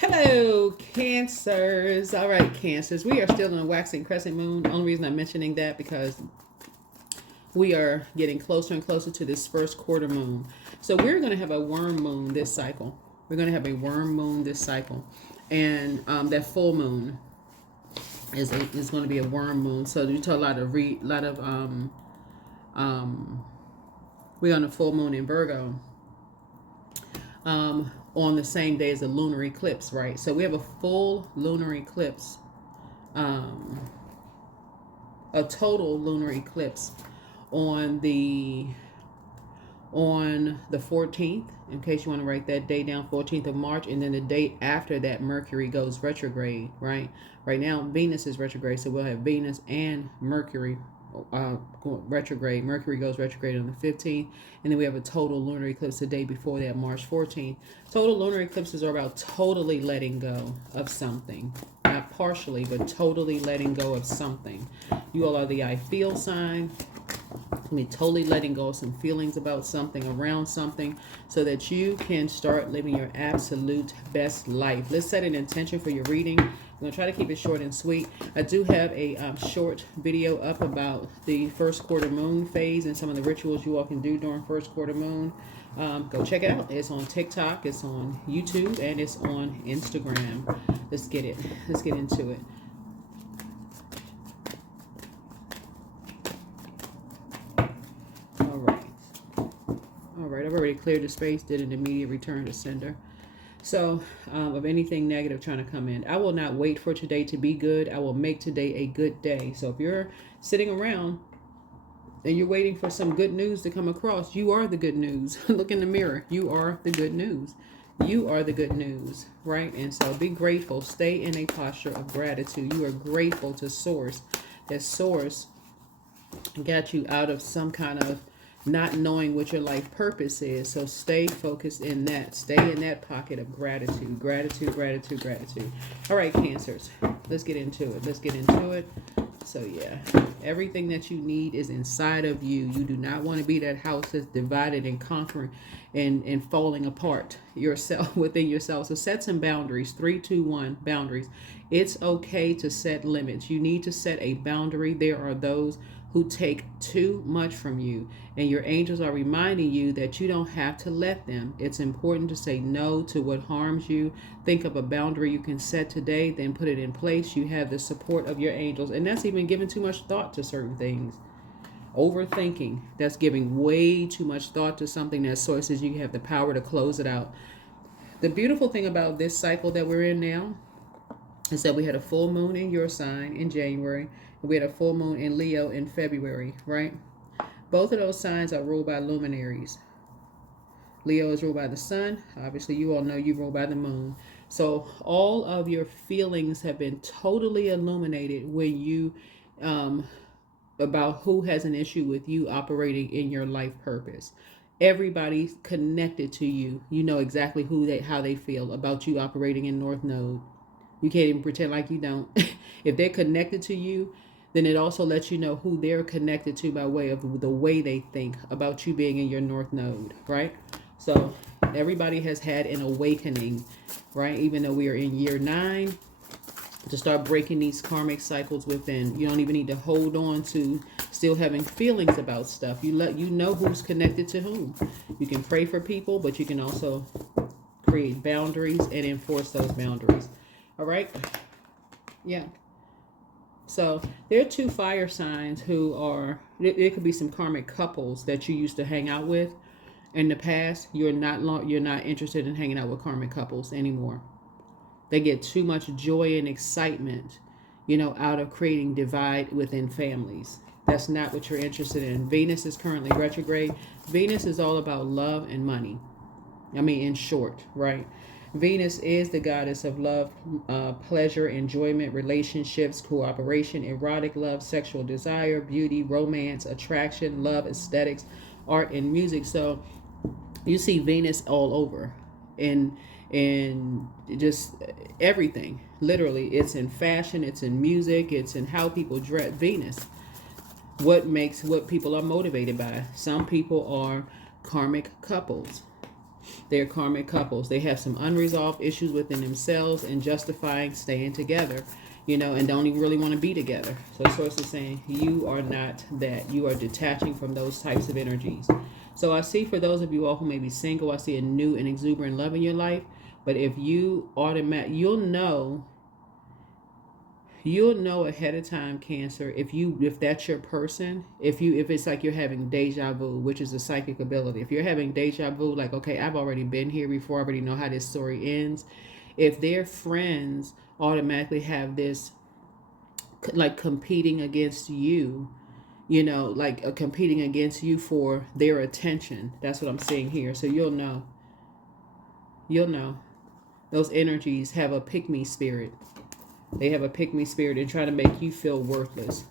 Hello, Cancers. All right, Cancers. We are still in a waxing crescent moon. Only reason I'm mentioning that because we are getting closer and closer to this first quarter moon. So we're going to have a worm moon this cycle. We're going to have a worm moon this cycle. And that full moon is going to be a worm moon. So we talk a lot of we're on a full moon in Virgo. On the same day as a lunar eclipse, right? So we have a full lunar eclipse, a total lunar eclipse on the 14th, in case you want to write that day down, 14th of March, and then the day after that, Mercury goes retrograde, right? Right now, Venus is retrograde, so we'll have Venus and Mercury retrograde. Mercury goes retrograde on the 15th, and then we have a total lunar eclipse the day before that, March 14th. Total lunar eclipses are about totally letting go of something, not partially, but totally letting go of something. You all are the I feel sign. I mean, totally letting go of some feelings about something, around something, so that you can start living your absolute best life. Let's set an intention for your reading. I'm going to try to keep it short and sweet. I do have a short video up about the first quarter moon phase and some of the rituals you all can do during first quarter moon. Go check it out. It's on TikTok, it's on YouTube, and it's on Instagram. Let's get it. Let's get into it. I've already cleared the space, did an immediate return to sender. So, of anything negative trying to come in, I will not wait for today to be good. I will make today a good day. So if you're sitting around and you're waiting for some good news to come across, you are the good news. Look in the mirror. You are the good news. You are the good news, right? And so be grateful. Stay in a posture of gratitude. You are grateful to Source. That Source got you out of some kind of not knowing what your life purpose is. So stay focused in that. Stay in that pocket of gratitude. Gratitude, gratitude, gratitude. All right, Cancers. Let's get into it. Let's get into it. So yeah, everything that you need is inside of you. You do not want to be that house that's divided and conquering and falling apart yourself within yourself. So set some boundaries. 3, 2, 1 boundaries. It's okay to set limits. You need to set a boundary. There are those who take too much from you, and your angels are reminding you that you don't have to let them. It's important to say no to what harms you. Think of a boundary you can set today, then put it in place. You have the support of your angels, and that's even giving too much thought to certain things. Overthinking, that's giving way too much thought to something. That Source says you have the power to close it out. The beautiful thing about this cycle that we're in now is that we had a full moon in your sign in January, and we had a full moon in Leo in February, right? Both of those signs are ruled by luminaries. Leo is ruled by the sun. Obviously, you all know you rule by the moon. So all of your feelings have been totally illuminated when you, about who has an issue with you operating in your life purpose. Everybody's connected to you. You know exactly how they feel about you operating in North Node. You can't even pretend like you don't. If they're connected to you, then it also lets you know who they're connected to by way of the way they think about you being in your North Node, right? So everybody has had an awakening, right? Even though we are in year 9, to start breaking these karmic cycles within. You don't even need to hold on to still having feelings about stuff. You know who's connected to whom. You can pray for people, but you can also create boundaries and enforce those boundaries. All right? Yeah. So there are 2 fire signs who are, there could be some karmic couples that you used to hang out with in the past. You're not interested in hanging out with karmic couples anymore. They get too much joy and excitement, out of creating divide within families. That's not what you're interested in. Venus is currently retrograde. Venus is all about love and money. I mean, in short, right? Venus is the goddess of love, pleasure, enjoyment, relationships, cooperation, erotic love, sexual desire, beauty, romance, attraction, love, aesthetics, art, and music. So you see Venus all over in just everything. Literally, it's in fashion, it's in music, it's in how people dress. Venus. What people are motivated by. Some people are karmic couples. They're karmic couples. They have some unresolved issues within themselves and justifying staying together, and don't even really want to be together. So Source is saying you are not that. You are detaching from those types of energies. So I see for those of you all who may be single, I see a new and exuberant love in your life. But if you you'll know ahead of time, Cancer, if that's your person, if it's like you're having deja vu, which is a psychic ability. If you're having deja vu, like, okay, I've already been here before, I already know how this story ends. If their friends automatically have this, like, competing against you, like competing against you for their attention, that's what I'm seeing here. So you'll know those energies have a pick me spirit. They have a pick me spirit and try to make you feel worthless.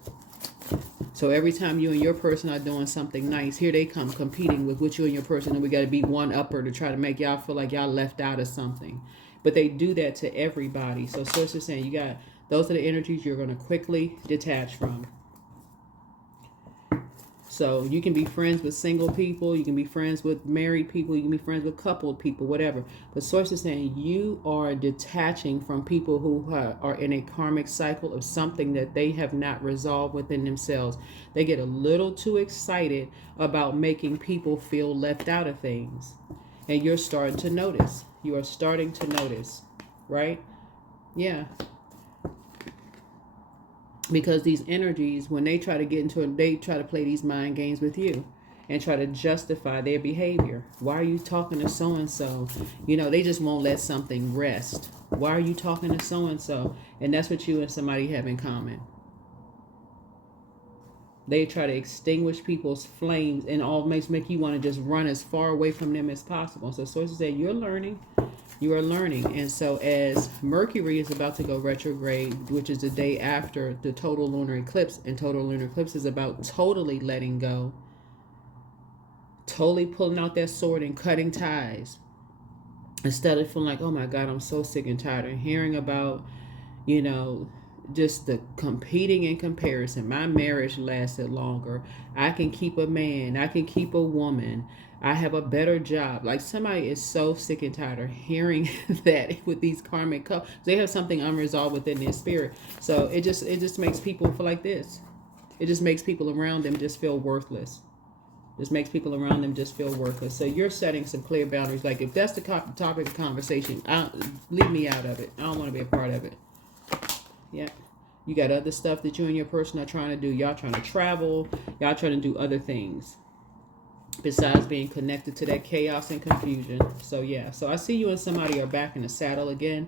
So every time you and your person are doing something nice, here they come competing with you and your person, and we got to be one upper to try to make y'all feel like y'all left out of something. But they do that to everybody. So Source is saying those are the energies you're going to quickly detach from. So you can be friends with single people, you can be friends with married people, you can be friends with coupled people, whatever. But Source is saying you are detaching from people who are in a karmic cycle of something that they have not resolved within themselves. They get a little too excited about making people feel left out of things. And you're starting to notice. You are starting to notice, right? Yeah. Because these energies, when they try to they try to play these mind games with you and try to justify their behavior. Why are you talking to so-and-so? They just won't let something rest. Why are you talking to so-and-so? And that's what you and somebody have in common. They try to extinguish people's flames and always make you want to just run as far away from them as possible. So Sources say you're learning. You are learning. And so as Mercury is about to go retrograde, which is the day after the total lunar eclipse, and total lunar eclipse is about totally letting go, totally pulling out that sword and cutting ties, instead of feeling like, oh my God, I'm so sick and tired of hearing about, just the competing and comparison. My marriage lasted longer. I can keep a man. I can keep a woman. I have a better job. Like, somebody is so sick and tired of hearing that with these karmic couples. They have something unresolved within their spirit. So it just makes people feel like this. It just makes people around them just feel worthless. Just makes people around them just feel worthless. So you're setting some clear boundaries. Like, if that's the topic of conversation, leave me out of it. I don't want to be a part of it. Yeah. You got other stuff that you and your person are trying to do. Y'all trying to travel. Y'all trying to do other things besides being connected to that chaos and confusion. So yeah. So I see you and somebody are back in the saddle again.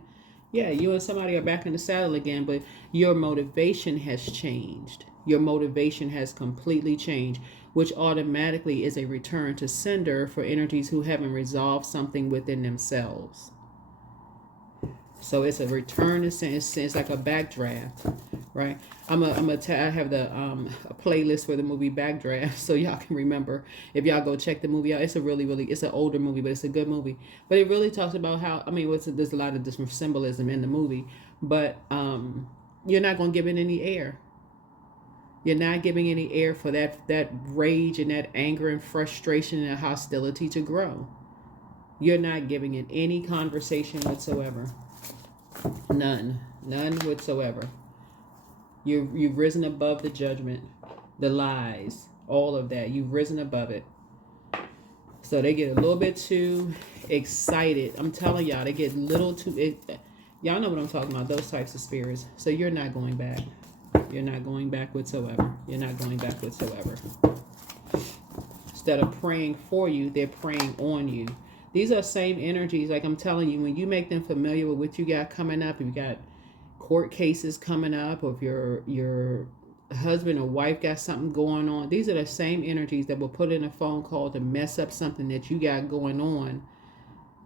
Yeah, you and somebody are back in the saddle again, but your motivation has changed. Your motivation has completely changed, which automatically is a return to sender for energies who haven't resolved something within themselves. So it's a return to sender. It's like a backdraft, right? I have the a playlist for the movie Backdraft, so y'all can remember if y'all go check the movie out. It's a really it's an older movie, but it's a good movie. But it really talks about how there's a lot of different symbolism in the movie, but you're not going to give it any air. You're not giving any air for that rage and that anger and frustration and hostility to grow. You're not giving it any conversation whatsoever. None whatsoever. You've risen above the judgment, the lies, all of that. You've risen above it. So they get a little bit too excited. I'm telling y'all, they get a little too. Y'all know what I'm talking about. Those types of spirits. So you're not going back. You're not going back whatsoever. You're not going back whatsoever. Instead of praying for you, they're praying on you. These are same energies, like I'm telling you, when you make them familiar with what you got coming up, if you got court cases coming up, or if your husband or wife got something going on, these are the same energies that will put in a phone call to mess up something that you got going on,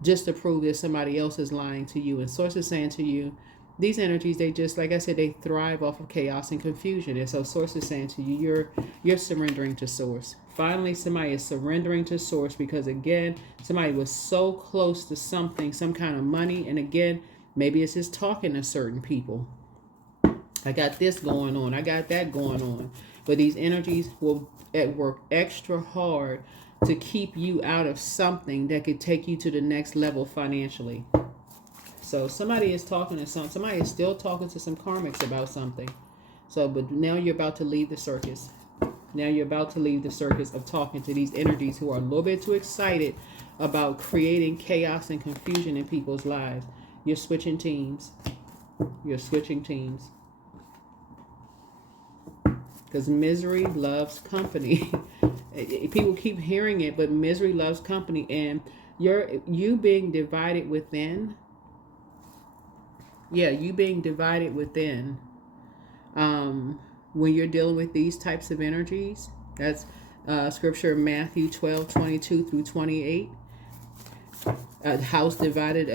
just to prove that somebody else is lying to you. And Source is saying to you, these energies, they just, like I said, they thrive off of chaos and confusion. And so Source is saying to you, you're surrendering to Source. Finally, somebody is surrendering to Source, because again, somebody was so close to something, some kind of money. And again, maybe it's just talking to certain people. I got this going on. I got that going on. But these energies will work extra hard to keep you out of something that could take you to the next level financially. So somebody is talking to somebody is still talking to some karmics about something. So, but now you're about to leave the circus. Now you're about to leave the circus of talking to these energies who are a little bit too excited about creating chaos and confusion in people's lives. You're switching teams. You're switching teams. Because misery loves company. People keep hearing it, but misery loves company. And you being divided within. Yeah, you being divided within. When you're dealing with these types of energies, that's scripture Matthew 12:22 through 28. A house divided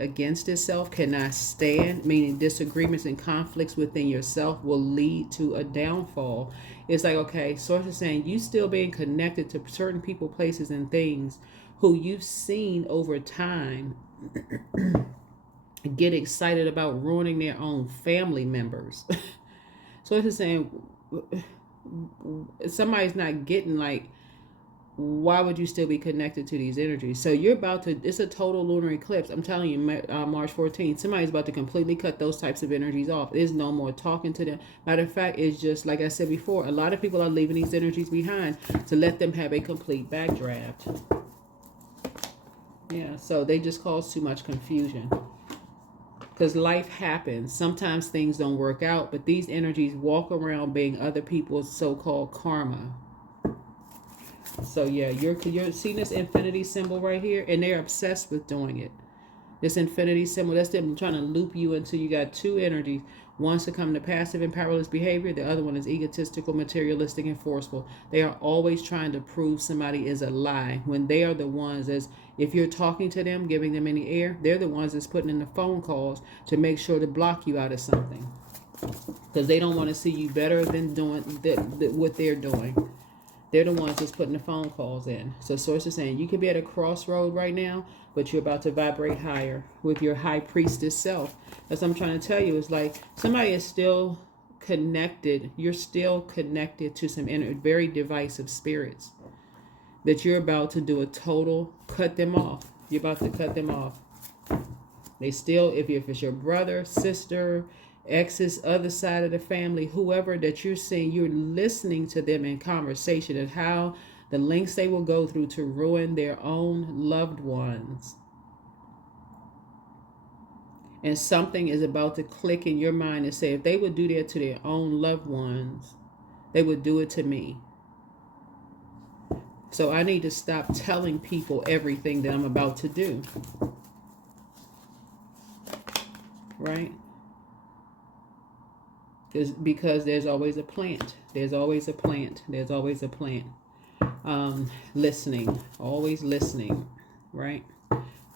against itself cannot stand, meaning disagreements and conflicts within yourself will lead to a downfall. It's like, okay, source is saying you still being connected to certain people, places, and things who you've seen over time get excited about ruining their own family members. So it's saying somebody's not getting, like, why would you still be connected to these energies? So you're about to, it's a total lunar eclipse. I'm telling you, March 14th, somebody's about to completely cut those types of energies off. There's no more talking to them. Matter of fact, it's just, like I said before, a lot of people are leaving these energies behind to let them have a complete backdraft. Yeah, so they just cause too much confusion. Because life happens. Sometimes things don't work out, but these energies walk around being other people's so-called karma. So yeah, you're seeing this infinity symbol right here, and they're obsessed with doing it. This infinity symbol, that's them trying to loop you until you got two energies. One succumb to passive and powerless behavior. The other one is egotistical, materialistic, and forceful. They are always trying to prove somebody is a lie when they are the ones, as if you're talking to them, giving them any air, they're the ones that's putting in the phone calls to make sure to block you out of something. Because they don't want to see you better than doing what they're doing. They're the ones that's putting the phone calls in. So source is saying you could be at a crossroad right now, but you're about to vibrate higher with your high priestess self. As I'm trying to tell you, it's like somebody is still connected. You're still connected to some very divisive spirits that you're about to do a total cut them off. You're about to cut them off. They still, if it's your brother, sister, ex's, other side of the family, whoever that you're seeing, you're listening to them in conversation and how the lengths they will go through to ruin their own loved ones. And something is about to click in your mind and say, if they would do that to their own loved ones, they would do it to me. So I need to stop telling people everything that I'm about to do. Right? Because there's always a plant. There's always a plant. There's always a plant. Listening. Always listening. Right?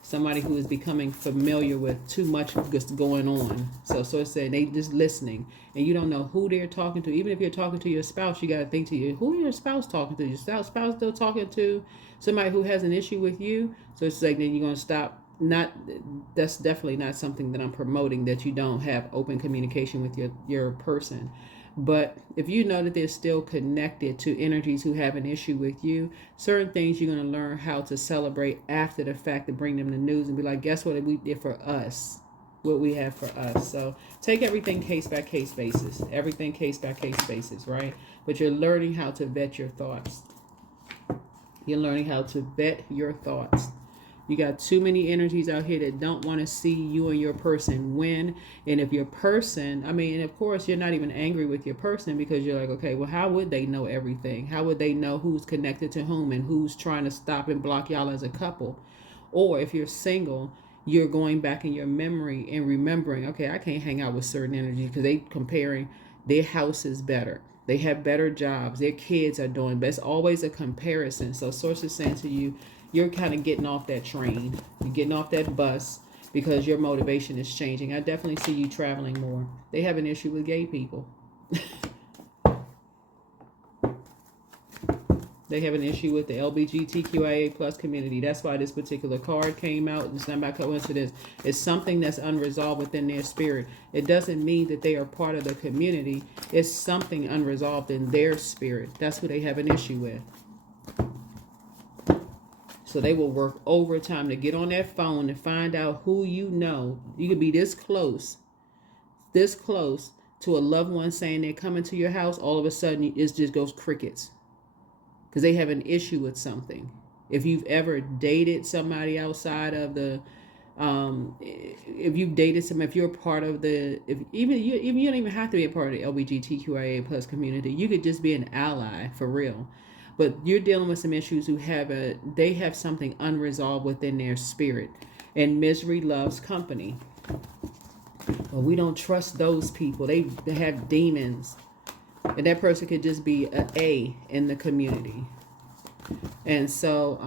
Somebody who is becoming familiar with too much going on. So it's saying they just listening. And you don't know who they're talking to. Even if you're talking to your spouse, you got to think to you, who is your spouse talking to? Your spouse still talking to somebody who has an issue with you? So it's like, then you're going to stop. That's definitely not something that I'm promoting, that you don't have open communication with your person. But if you know that they're still connected to energies who have an issue with you, certain things you're going to learn how to celebrate after the fact, to bring them the news and be like, guess what we did for us, what we have for us. So take everything case by case basis, everything case by case basis, right? But you're learning how to vet your thoughts. You're learning how to vet your thoughts. You got too many energies out here that don't want to see you and your person win. And if your person, and of course, you're not even angry with your person, because you're like, okay, well, how would they know everything? How would they know who's connected to whom and who's trying to stop and block y'all as a couple? Or if you're single, you're going back in your memory and remembering, okay, I can't hang out with certain energies because they comparing their house is better. They have better jobs. Their kids are doing best. It's always a comparison. So source is saying to you, you're kind of getting off that train. You're getting off that bus because your motivation is changing. I definitely see you traveling more. They have an issue with gay people. They have an issue with the LGBTQIA plus community. That's why this particular card came out. It's not by coincidence. It's something that's unresolved within their spirit. It doesn't mean that they are part of the community. It's something unresolved in their spirit. That's what they have an issue with. So they will work overtime to get on that phone and find out who you know. You could be this close to a loved one saying they're coming to your house. All of a sudden, it just goes crickets. Because they have an issue with something. If you've ever dated somebody outside of the, if you've dated somebody, if you're a part of the, if even you don't even have to be a part of the LGBTQIA plus community. You could just be an ally for real. But you're dealing with some issues who they have something unresolved within their spirit. And misery loves company. Well, we don't trust those people. They have demons. And that person could just be an A in the community. And so,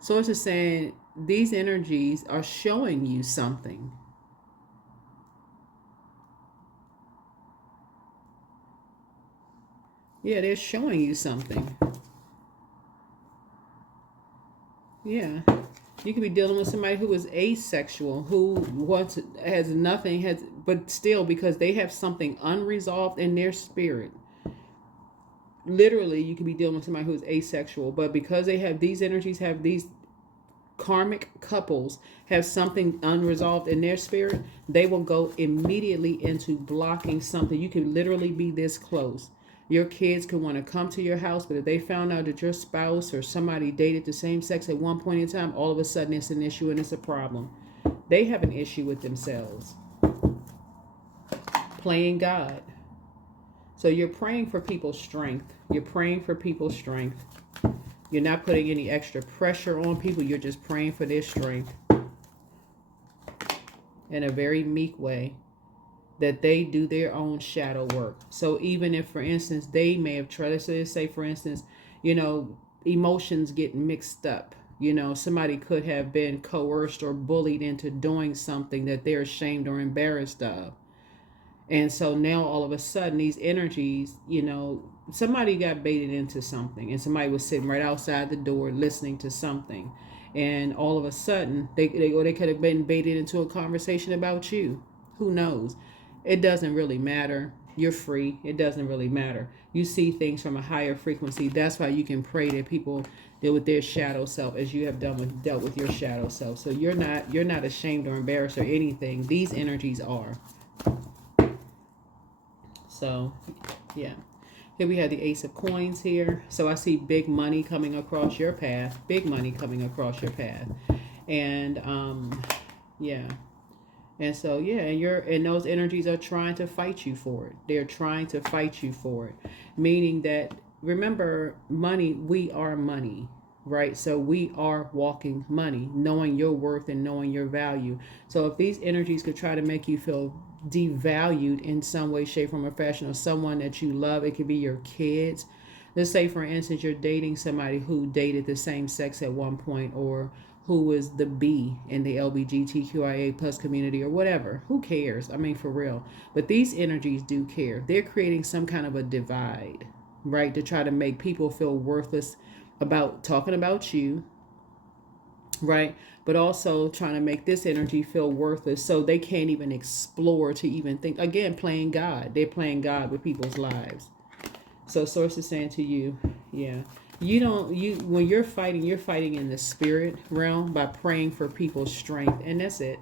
Source is saying these energies are showing you something. Yeah, they're showing you something. Yeah. You could be dealing with somebody who is asexual, who has nothing, but still, because they have something unresolved in their spirit. Literally, you could be dealing with somebody who's asexual, but because they have these energies, have these karmic couples, have something unresolved in their spirit, they will go immediately into blocking something. You can literally be this close. Your kids could want to come to your house, but if they found out that your spouse or somebody dated the same sex at one point in time, all of a sudden it's an issue and it's a problem. They have an issue with themselves. Playing God. So you're praying for people's strength. You're praying for people's strength. You're not putting any extra pressure on people. You're just praying for their strength in a very meek way. That they do their own shadow work. So even if, for instance, they may have tried to say, for instance, emotions get mixed up. Somebody could have been coerced or bullied into doing something that they're ashamed or embarrassed of. And so now all of a sudden these energies, somebody got baited into something and somebody was sitting right outside the door listening to something. And all of a sudden they could have been baited into a conversation about you. Who knows? It doesn't really matter. You're free. It doesn't really matter. You see things from a higher frequency. That's why you can pray that people deal with their shadow self as you have dealt with your shadow self. So you're not ashamed or embarrassed or anything. These energies are. So, yeah. Here we have the Ace of Coins here. So I see big money coming across your path. Big money coming across your path. And, yeah. And so, yeah, and those energies are trying to fight you for it. They're trying to fight you for it. Meaning that, remember, money, we are money, right? So we are walking money, knowing your worth and knowing your value. So if these energies could try to make you feel devalued in some way, shape, form, or fashion, or someone that you love, it could be your kids. Let's say, for instance, you're dating somebody who dated the same sex at one point, or who was the B in the LGBTQIA plus community or whatever. Who cares? I mean, for real. But these energies do care. They're creating some kind of a divide, right? To try to make people feel worthless about talking about you, right? But also trying to make this energy feel worthless so they can't even explore to even think. Again, playing God. They're playing God with people's lives. So Source is saying to you, yeah. When you're fighting in the spirit realm by praying for people's strength, and that's it.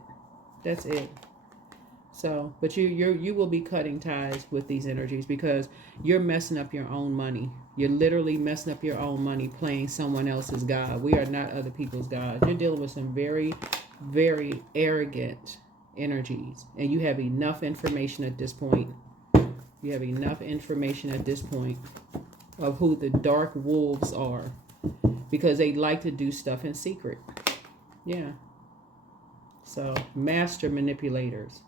So, but you will be cutting ties with these energies because you're messing up your own money. You're literally messing up your own money playing someone else's God. We are not other people's gods. You're dealing with some very, very arrogant energies, and you have enough information at this point. You have enough information at this point of who the dark wolves are, because they like to do stuff in secret. Yeah. So master manipulators,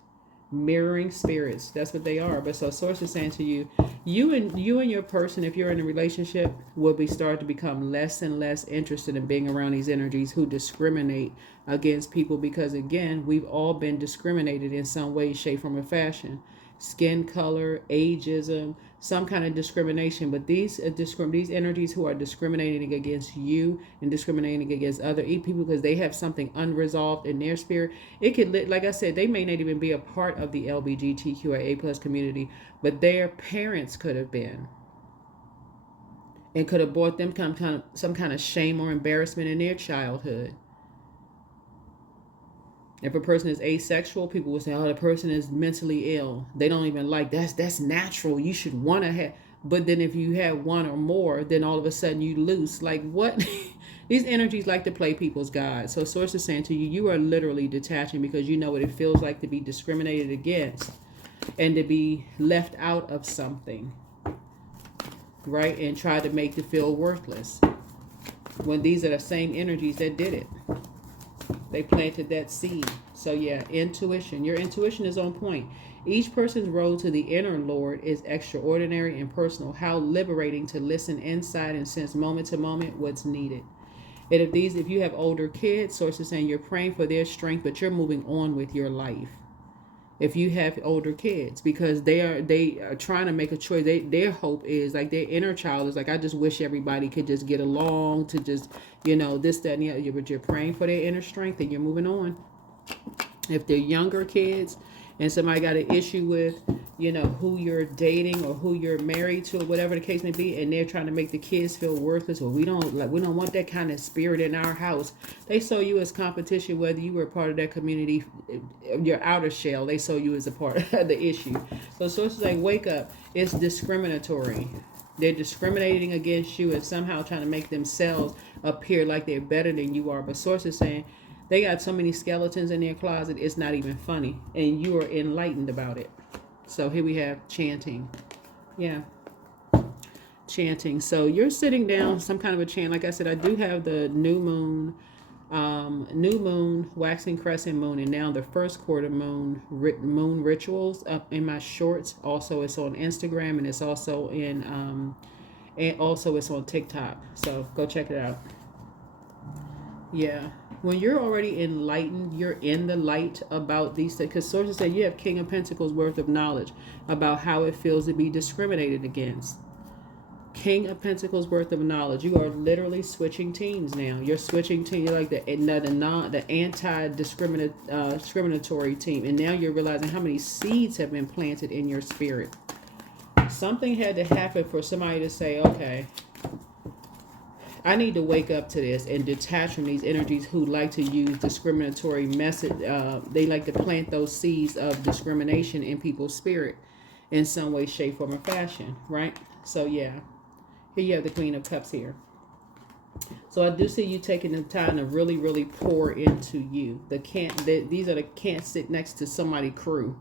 mirroring spirits. That's what they are. But so Source is saying to you, you and your person, if you're in a relationship, will start to become less and less interested in being around these energies who discriminate against people, because again, we've all been discriminated in some way, shape, form, or fashion. skin color, ageism, some kind of discrimination. But these energies who are discriminating against you and discriminating against other people because they have something unresolved in their spirit, it could, like I said, they may not even be a part of the LGBTQIA plus community, but their parents could have been, and could have brought them some kind of shame or embarrassment in their childhood. If a person is asexual, people will say, "Oh, the person is mentally ill. They don't even like that's natural. You should want to have." But then if you have one or more, then all of a sudden you lose. Like what? These energies like to play people's God. So Source is saying to you, you are literally detaching because you know what it feels like to be discriminated against and to be left out of something, right? And try to make you feel worthless. When these are the same energies that did it. They planted that seed. So yeah, intuition. Your intuition is on point. Each person's road to the inner Lord is extraordinary and personal. How liberating to listen inside and sense moment to moment what's needed. And if you have older kids, Source is saying you're praying for their strength, but you're moving on with your life. If you have older kids, because they are trying to make a choice. Their hope is like their inner child is like, I just wish everybody could just get along to just, this, that, and the other. But you're praying for their inner strength and you're moving on. If they're younger kids and somebody got an issue with, who you're dating or who you're married to or whatever the case may be, and they're trying to make the kids feel worthless, or we don't want that kind of spirit in our house. They saw you as competition, whether you were a part of that community, your outer shell, they saw you as a part of the issue. So Sources like, wake up. It's discriminatory. They're discriminating against you and somehow trying to make themselves appear like they're better than you are. But Source is saying, they got so many skeletons in their closet, it's not even funny. And you are enlightened about it. So here we have chanting. Yeah. Chanting. So you're sitting down, some kind of a chant. Like I said, I do have the new moon, waxing crescent moon, and now the first quarter moon rituals up in my shorts. Also, it's on Instagram, and it's also it's on TikTok. So go check it out. Yeah. When you're already enlightened, you're in the light about these things. Because Sources say you have King of Pentacles worth of knowledge about how it feels to be discriminated against. King of Pentacles worth of knowledge. You are literally switching teams now. You're switching to like the anti-discriminatory team. And now you're realizing how many seeds have been planted in your spirit. Something had to happen for somebody to say, okay, I need to wake up to this and detach from these energies who like to use discriminatory message. They like to plant those seeds of discrimination in people's spirit in some way, shape, form, or fashion, right? So yeah, here you have the Queen of Cups here. So I do see you taking the time to really, really pour into you. These are the can't sit next to somebody crew.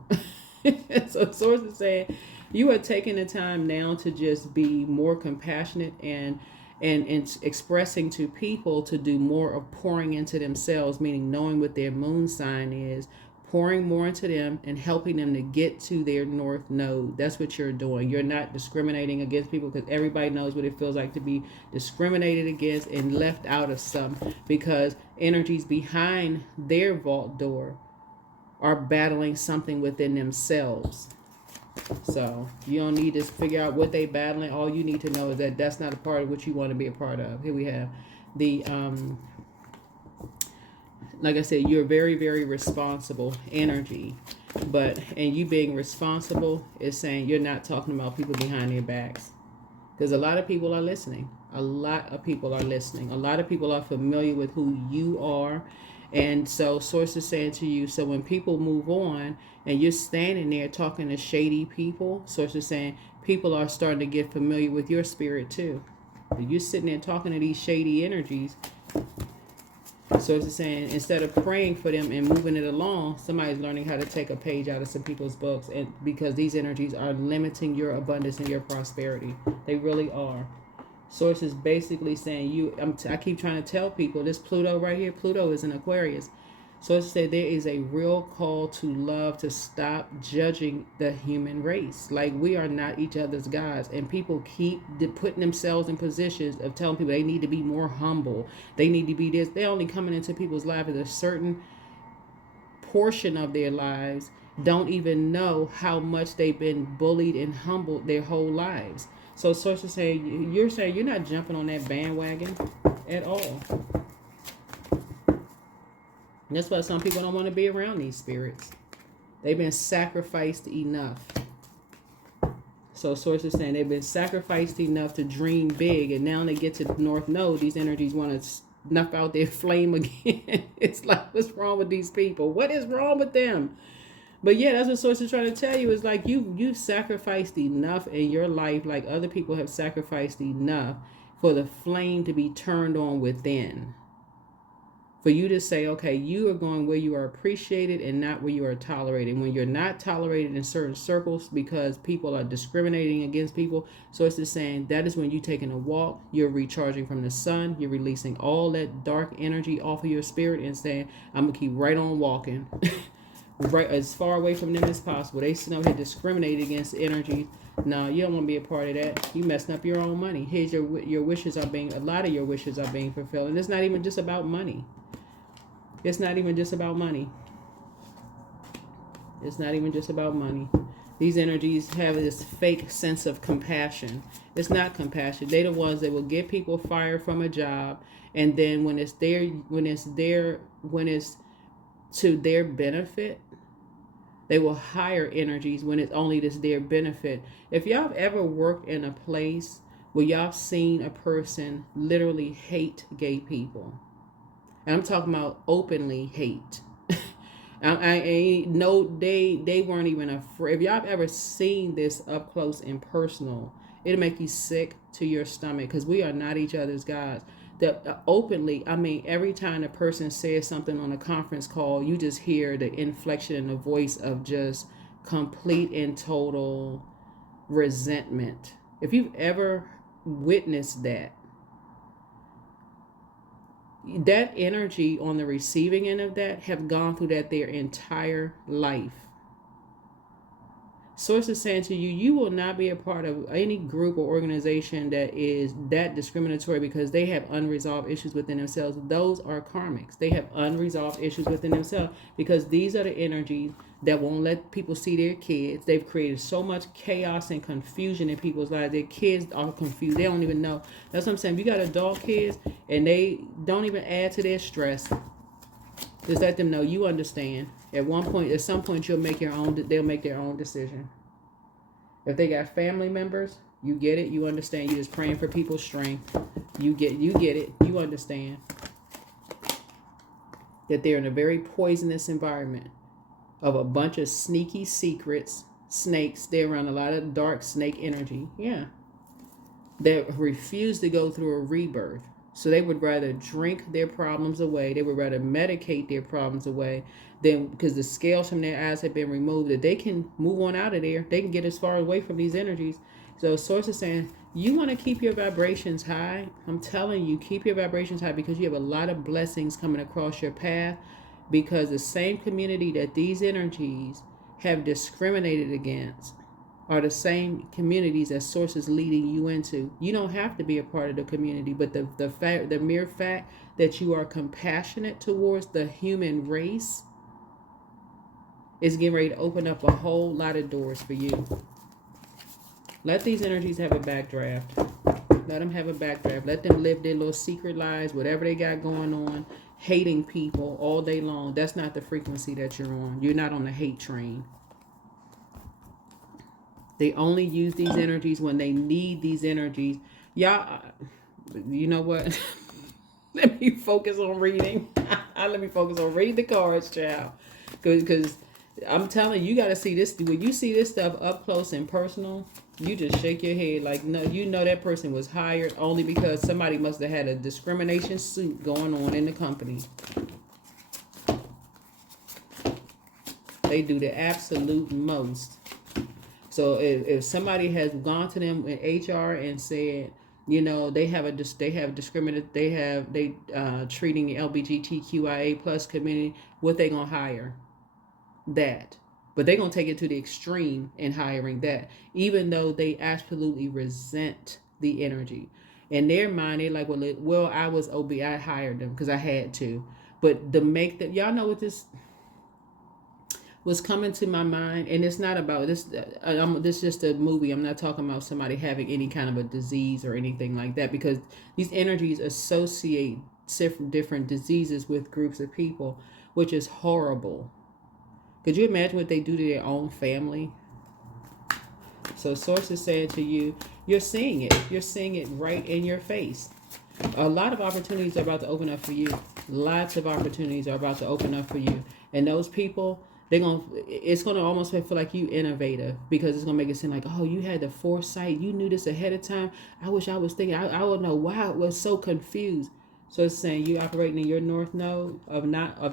So Source is saying you are taking the time now to just be more compassionate and expressing to people to do more of pouring into themselves, meaning knowing what their moon sign is, pouring more into them and helping them to get to their north node. That's what you're doing. You're not discriminating against people because everybody knows what it feels like to be discriminated against and left out of some, because energies behind their vault door are battling something within themselves. So you don't need to figure out what they battling. All you need to know is that that's not a part of what you want to be a part of. Here we have the like I said, you're very, very responsible energy, and you being responsible is saying you're not talking about people behind their backs, because a lot of people are listening. A lot of people are listening. A lot of people are familiar with who you are. And so Source is saying to you, so when people move on and you're standing there talking to shady people, Source is saying people are starting to get familiar with your spirit too. You're sitting there talking to these shady energies. Source is saying instead of praying for them and moving it along, somebody's learning how to take a page out of some people's books, and because these energies are limiting your abundance and your prosperity. They really are. Source is basically saying I keep trying to tell people this Pluto right here, Pluto is an Aquarius. Source said there is a real call to love, to stop judging the human race. Like, we are not each other's gods, and people keep putting themselves in positions of telling people they need to be more humble. They need to be this. They're only coming into people's lives at a certain portion of their lives don't even know how much they've been bullied and humbled their whole lives. So sources say, you're saying you're not jumping on that bandwagon at all. That's why some people don't want to be around these spirits. They've been sacrificed enough. So sources saying they've been sacrificed enough to dream big, and now they get to the North Node, these energies want to snuff out their flame again. It's like, what's wrong with these people? What is wrong with them? But yeah, that's what sources trying to tell you, is like you sacrificed enough in your life, like other people have sacrificed enough for the flame to be turned on within. For you to say, okay, you are going where you are appreciated and not where you are tolerated. When you're not tolerated in certain circles because people are discriminating against people, so it's just saying that is when you're taking a walk, you're recharging from the sun, you're releasing all that dark energy off of your spirit and saying, I'm going to keep right on walking, right as far away from them as possible. They sit up here discriminating against energy. No, you don't want to be a part of that. You messing up your own money. Here's your wishes are being, a lot of your wishes are being fulfilled. And it's not even just about money. It's not even just about money. It's not even just about money. These energies have this fake sense of compassion. It's not compassion. They're the ones that will get people fired from a job, and then when it's to their benefit, they will hire energies when it's only to their benefit. If y'all have ever worked in a place where y'all seen a person literally hate gay people, and I'm talking about openly hate. I know they weren't even afraid. If y'all have ever seen this up close and personal, it'll make you sick to your stomach, because we are not each other's gods. That openly, I mean, every time a person says something on a conference call, you just hear the inflection in the voice of just complete and total resentment. If you've ever witnessed that energy on the receiving end of that have gone through that their entire life. Source is saying to you, you will not be a part of any group or organization that is that discriminatory because they have unresolved issues within themselves. Those are karmics. They have unresolved issues within themselves, because these are the energies that won't let people see their kids. They've created so much chaos and confusion in people's lives. Their kids are confused. They don't even know. That's what I'm saying. You got adult kids and they don't even add to their stress. Just let them know you understand. At some point, they'll make their own decision. If they got family members, you get it, you understand. You're just praying for people's strength. You get it, you understand that they're in a very poisonous environment of a bunch of sneaky secrets, snakes. They're around a lot of dark snake energy. Yeah. That refuse to go through a rebirth. So they would rather drink their problems away. They would rather medicate their problems away than, because the scales from their eyes have been removed, that they can move on out of there. They can get as far away from these energies. So source is saying, you want to keep your vibrations high. I'm telling you, keep your vibrations high, because you have a lot of blessings coming across your path, because the same community that these energies have discriminated against are the same communities that source is leading you into. You don't have to be a part of the community, but the mere fact that you are compassionate towards the human race is getting ready to open up a whole lot of doors for you. Let these energies have a backdraft. Let them have a backdraft. Let them live their little secret lives, whatever they got going on, hating people all day long. That's not the frequency that you're on. You're not on the hate train. They only use these energies when they need these energies. Y'all, you know what? Let me focus on reading. Let me focus on reading the cards, child. Because I'm telling you, you got to see this. When you see this stuff up close and personal, you just shake your head like, no, you know that person was hired only because somebody must have had a discrimination suit going on in the company. They do the absolute most. So if somebody has gone to them in HR and said, you know, they treating the LGBTQIA plus community, what they gonna hire? That. But they're gonna take it to the extreme in hiring that, even though they absolutely resent the energy. In their mind, they're like, well, I was OB, I hired them because I had to. But to make that, y'all know what this. What's coming to my mind, and it's not about this. This is just a movie. I'm not talking about somebody having any kind of a disease or anything like that, because these energies associate different diseases with groups of people, which is horrible. Could you imagine what they do to their own family? So source is saying to you, you're seeing it. You're seeing it right in your face. A lot of opportunities are about to open up for you. Lots of opportunities are about to open up for you. And those people, it's gonna almost feel like you innovative, because it's gonna make it seem like, oh, you had the foresight, you knew this ahead of time. I wish I was thinking. I don't know why I was so confused. So it's saying you operating in your north node of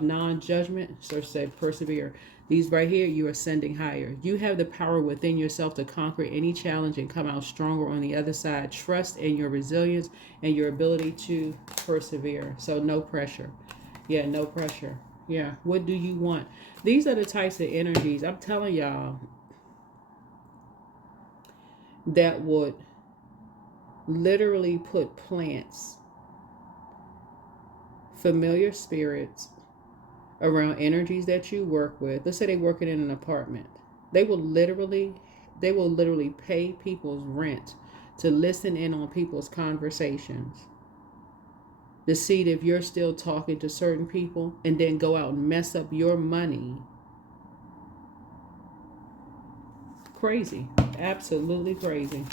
non-judgment. So it said persevere. These right here, you are ascending higher. You have the power within yourself to conquer any challenge and come out stronger on the other side. Trust in your resilience and your ability to persevere. So no pressure. Yeah, no pressure. Yeah, what do you want? These are the types of energies, I'm telling y'all, that would literally put plants, familiar spirits, around energies that you work with. Let's say they're working in an apartment. They will literally pay people's rent to listen in on people's conversations, to see if you're still talking to certain people, and then go out and mess up your money. Crazy. Absolutely crazy.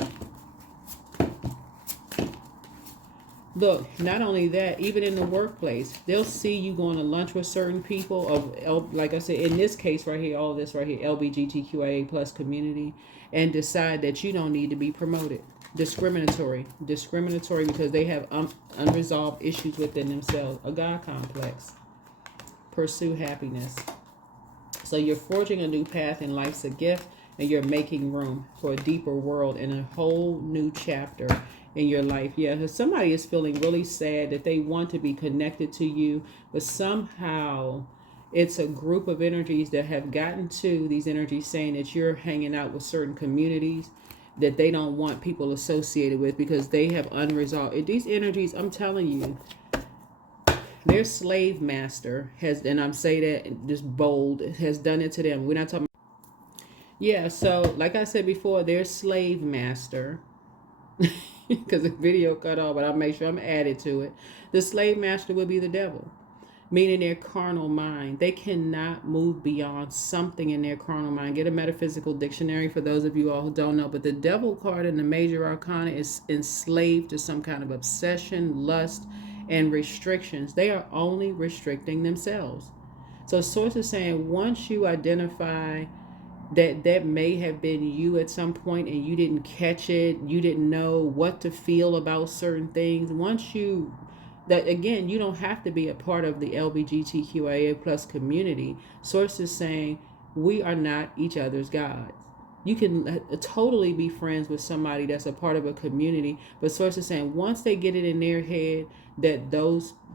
Look, not only that, even in the workplace, they'll see you going to lunch with certain people of, like I said, in this case right here, all this right here, LGBTQIA plus community, and decide that you don't need to be promoted. Discriminatory because they have unresolved issues within themselves. A God complex. Pursue happiness. So you're forging a new path in life's a gift, and you're making room for a deeper world and a whole new chapter in your life. Yeah, because somebody is feeling really sad that they want to be connected to you, but somehow it's a group of energies that have gotten to these energies saying that you're hanging out with certain communities that they don't want people associated with because they have unresolved. These energies, I'm telling you, their slave master has, and I'm saying that just bold, has done it to them. We're not talking. Yeah, so like I said before, their slave master, because the video cut off, but I'll make sure I'm added to it. The slave master would be the devil, meaning their carnal mind. They cannot move beyond something in their carnal mind. Get a metaphysical dictionary for those of you all who don't know. But the devil card in the major arcana is enslaved to some kind of obsession, lust, and restrictions. They are only restricting themselves. So source is saying once you identify that may have been you at some point and you didn't catch it, you didn't know what to feel about certain things, once you, that again, you don't have to be a part of the LGBTQIA plus community. Source is saying we are not each other's gods. You can totally be friends with somebody that's a part of a community, but source is saying once they get it in their head that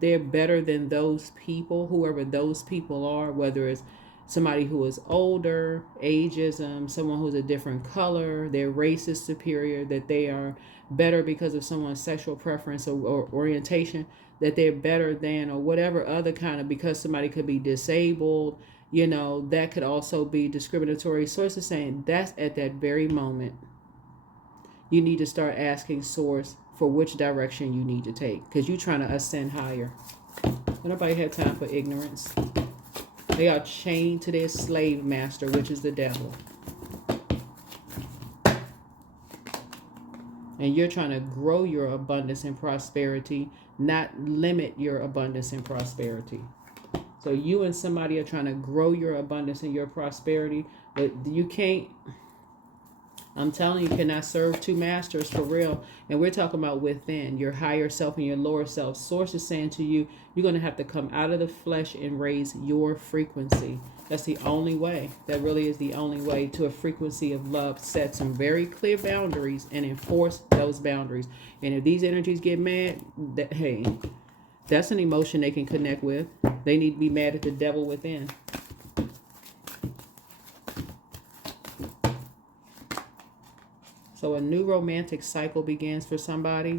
they're better than those people, whoever those people are, whether it's somebody who is older, ageism, someone who's a different color, their race is superior, that they are better because of someone's sexual preference or orientation, that they're better than, or whatever other kind of, because somebody could be disabled, that could also be discriminatory. Source is saying that's at that very moment you need to start asking source for which direction you need to take, because you're trying to ascend higher. Nobody had time for ignorance. They are chained to their slave master, which is the devil. And you're trying to grow your abundance and prosperity, not limit your abundance and prosperity. So you and somebody are trying to grow your abundance and your prosperity, but you can't. I'm telling you, cannot serve two masters for real. And we're talking about within your higher self and your lower self. Source is saying to you, you're going to have to come out of the flesh and raise your frequency. That's the only way. That really is the only way to a frequency of love. Set some very clear boundaries and enforce those boundaries. And if these energies get mad, hey, that's an emotion they can connect with. They need to be mad at the devil within. So a new romantic cycle begins for somebody.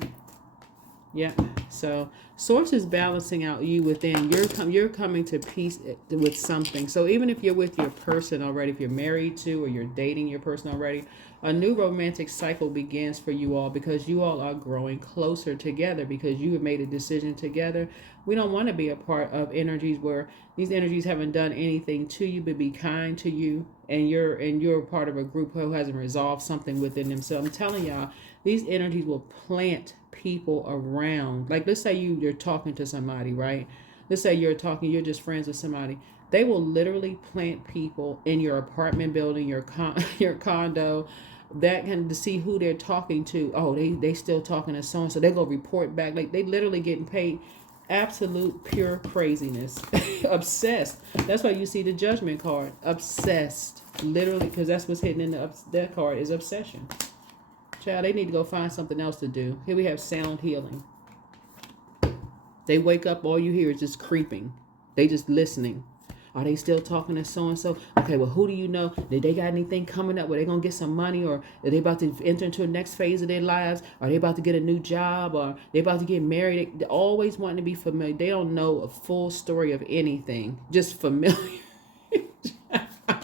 Yeah. So source is balancing out you within. You're coming to peace with something. So even if you're with your person already, if you're married to or you're dating your person already, a new romantic cycle begins for you all because you all are growing closer together because you have made a decision together. We don't want to be a part of energies where these energies haven't done anything to you but be kind to you, and you're part of a group who hasn't resolved something within them. So I'm telling y'all, these energies will plant people around. Like let's say you're talking to somebody, right? Let's say you're just friends with somebody. They will literally plant people in your apartment building, your condo, that can to see who they're talking to. Oh, they still talking to so and so. They go report back. Like they literally getting paid. Absolute pure craziness. Obsessed. That's why you see the judgment card. Obsessed. Literally, because that's what's hidden in that card is obsession. Child, they need to go find something else to do. Here we have sound healing. They wake up, all you hear is just creeping. They just listening. Are they still talking to so-and-so? Okay, well, who do you know? Did they got anything coming up where they going to get some money? Or are they about to enter into the next phase of their lives? Are they about to get a new job? Or they about to get married? They're always wanting to be familiar. They don't know a full story of anything. Just familiar.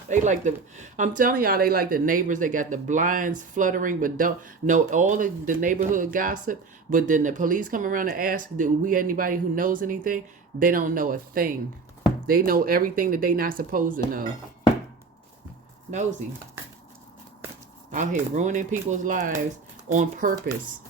They like I'm telling y'all, they like the neighbors. They got the blinds fluttering, but don't know all the neighborhood gossip. But then the police come around to ask, do we anybody who knows anything? They don't know a thing. They know everything that they not supposed to know. Nosy. Out here ruining people's lives on purpose.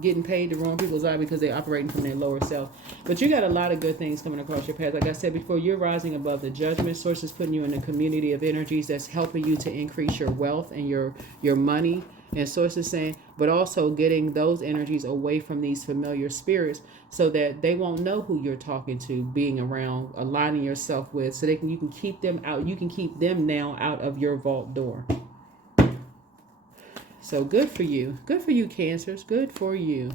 Getting paid to ruin people's lives because they're operating from their lower self. But you got a lot of good things coming across your path. Like I said before, you're rising above the judgment. Source is putting you in a community of energies that's helping you to increase your wealth and your money. And source is saying, but also getting those energies away from these familiar spirits so that they won't know who you're talking to, being around, aligning yourself with, so you can keep them out. You can keep them now out of your vault door. So good for you. Good for you, Cancers. Good for you.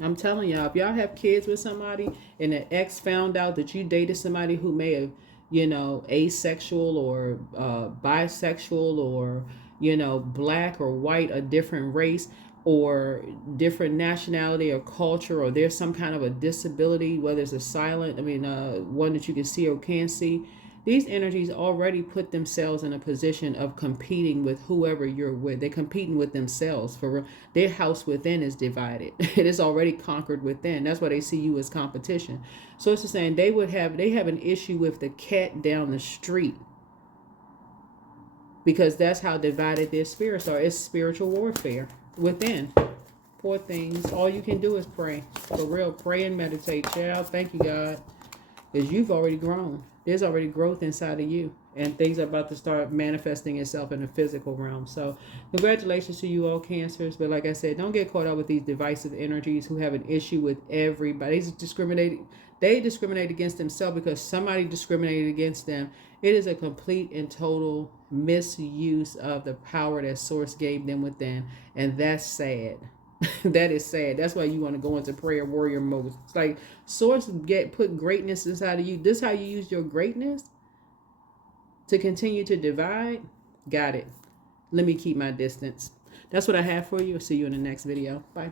I'm telling y'all, if y'all have kids with somebody and an ex found out that you dated somebody who may have, asexual or bisexual or, black or white, a different race or different nationality or culture, or there's some kind of a disability, whether it's a silent, one that you can see or can't see. These energies already put themselves in a position of competing with whoever you're with. They're competing with themselves. For their house within is divided. It is already conquered within. That's why they see you as competition. So it's just saying they have an issue with the cat down the street, because that's how divided their spirits are. It's spiritual warfare within. Poor things. All you can do is pray. For real, pray and meditate. Child, thank you, God, because you've already grown. There's already growth inside of you, and things are about to start manifesting itself in the physical realm. So congratulations to you all, Cancers. But like I said, don't get caught up with these divisive energies who have an issue with everybody. They discriminate against themselves because somebody discriminated against them. It is a complete and total misuse of the power that Source gave them within, and that's sad. That is sad. That's why you want to go into prayer warrior mode. It's like Source put greatness inside of you. This is how you use your greatness to continue to divide. Got it. Let me keep my distance. That's what I have for you. I'll see you in the next video. Bye.